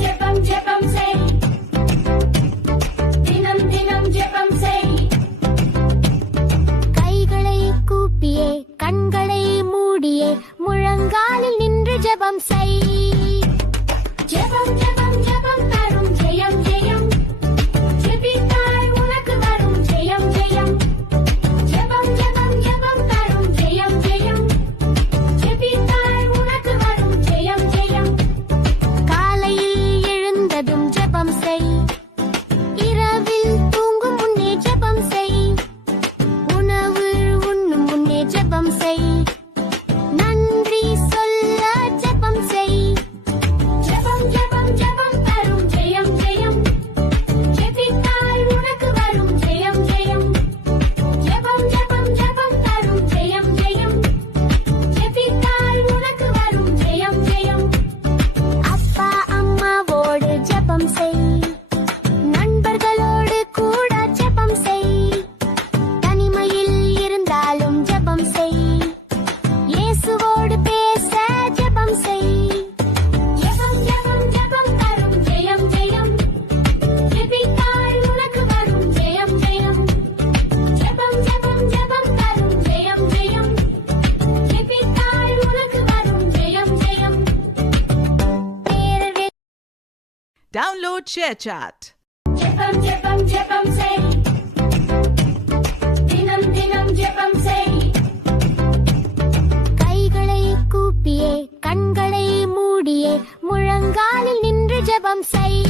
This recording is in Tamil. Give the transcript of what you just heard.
ஜெபம் ஜெபம் ஜெபம் செய், தினம் தினம் ஜெபம் செய். கைகளை கூப்பியே கண்களை மூடியே முழங்காலில் நின்று ஜெபம் செய். ஜெபம் ஜெபம் ஜெபம் தரும் ஜெயம் ஜெயம், ஜெபித்தால் உனக்கு வரும் ஜெயம் ஜெயம். ஜெபம் ஜெபம் ஜெபம் தரும் ஜெயம் ஜெயம், ஜெபித்தால் உனக்கு வரும் ஜெயம் ஜெயம். காலையில் எழுந்ததும் ஜெபம் செய், இரவில் தூங்கும் முன்னே ஜெபம் செய், உணவு உண்ணும் முன்னே ஜெபம் செய், நன்றி சொல்ல ஜெபம் செய். ஜெபம் ஜெபம் ஜெபம் தரும் ஜெயம் ஜெயம், ஜெபித்தால் உனக்கு வரும் ஜெயம் ஜெயம். ஜெபம் ஜெபம் ஜெபம் தரும் ஜெயம் ஜெயம், ஜெபித்தால் உனக்கு வரும் ஜெயம் ஜெயம். அப்பா அம்மாவோடு ஜெபம் செய், நண்பர்களோடு கூட ஜெபம் செய், தனிமையில் இருந்தாலும் ஜெபம் செய், இயேசுவோடு பேச ஜெபம் செய். ஜெபம் ஜெபம் ஜெபம் தரும் ஜெயம் ஜெயம், ஜெபித்தால் உனக்கு வரும் ஜெயம் ஜெயம். ஜெபம் ஜெபம் ஜெபம் தரும் ஜெயம் ஜெயம், ஜெபித்தால் உனக்கு வரும் ஜெயம் ஜெயம். பேரவே Download ShareChat. ஜெபம் ஜெபம் ஜெபம் செய், தினம் தினம் ஜெபம் செய். கைகளை கூப்பியே கண்களை மூடியே முழங்காலில் நின்று ஜெபம் செய்.